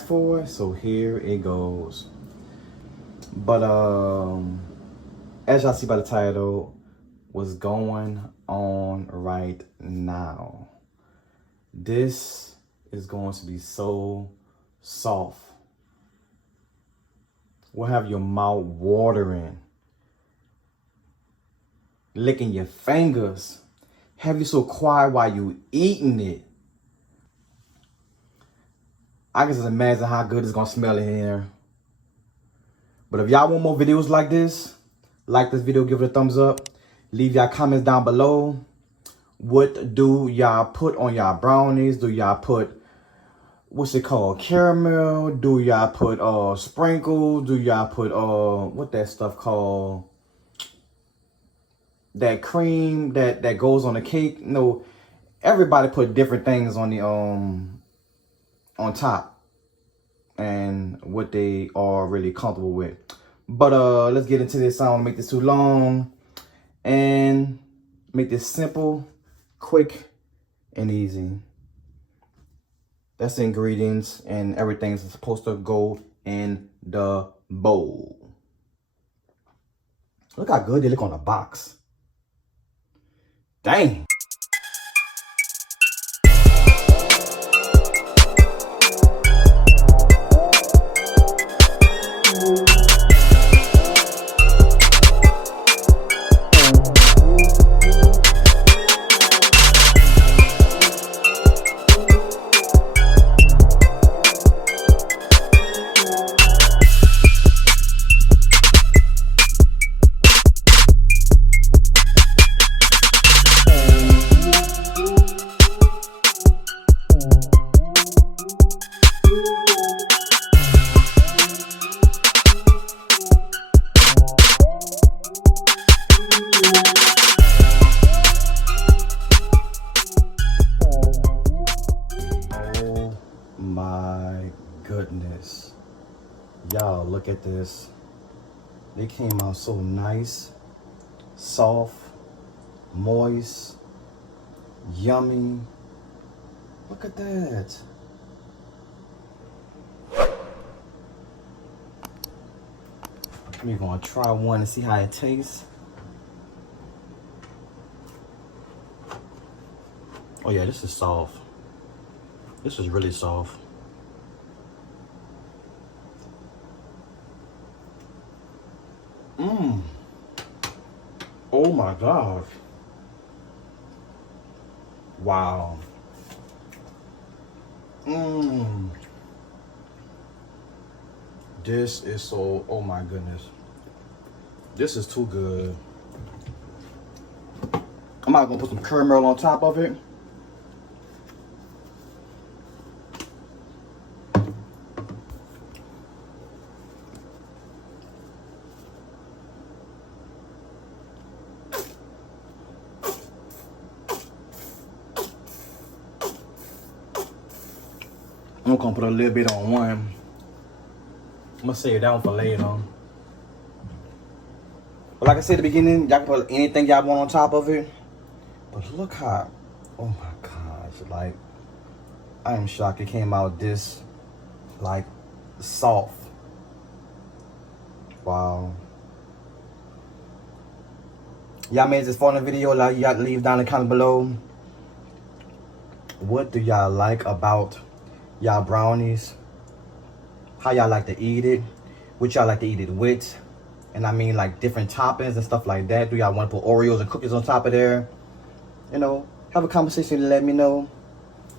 asked for, so here it goes. But as y'all see by the title, what's going on right now, this is going to be so soft. We'll have your mouth watering, licking your fingers, have you so quiet while you eating it. I can just imagine how good it's gonna smell in here. But if y'all want more videos like this video, give it a thumbs up. Leave y'all comments down below. What do y'all put on y'all brownies? Do y'all put, what's it called, caramel? Do y'all put sprinkles? Do y'all put what that stuff called? That cream that goes on the cake? No, everybody put different things on the on top and what they are really comfortable with. But let's get into this. I don't want to make this too long and make this simple, quick, and easy. That's the ingredients, and everything's supposed to go in the bowl. Look how good they look on the box. Dang. My goodness, y'all, look at this. They came out so nice, soft, moist, yummy. Look at that. We're gonna try one and see how it tastes. Oh yeah, this is soft. This is really soft. Oh my God. Wow. This is so, oh my goodness. This is too good. I'm not gonna put some caramel on top of it. I'm gonna put a little bit on one. I'm gonna save that one for later. But like I said at the beginning, y'all can put anything y'all want on top of it. But look how, oh my gosh, like, I am shocked it came out this, like, soft. Wow. Y'all made this fun in the video, like, you got to leave down in the comments below. What do y'all like about y'all brownies? How y'all like to eat it? What y'all like to eat it with? And I mean, like, different toppings and stuff like that. Do y'all want to put Oreos and cookies on top of there? You know, have a conversation and let me know.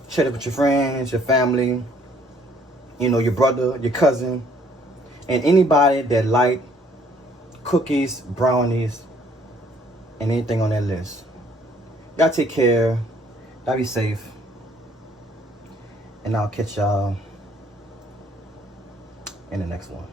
Share it with your friends, your family, you know, your brother, your cousin, and anybody that like cookies, brownies, and anything on that list. Y'all take care. Y'all be safe. And I'll catch y'all in the next one.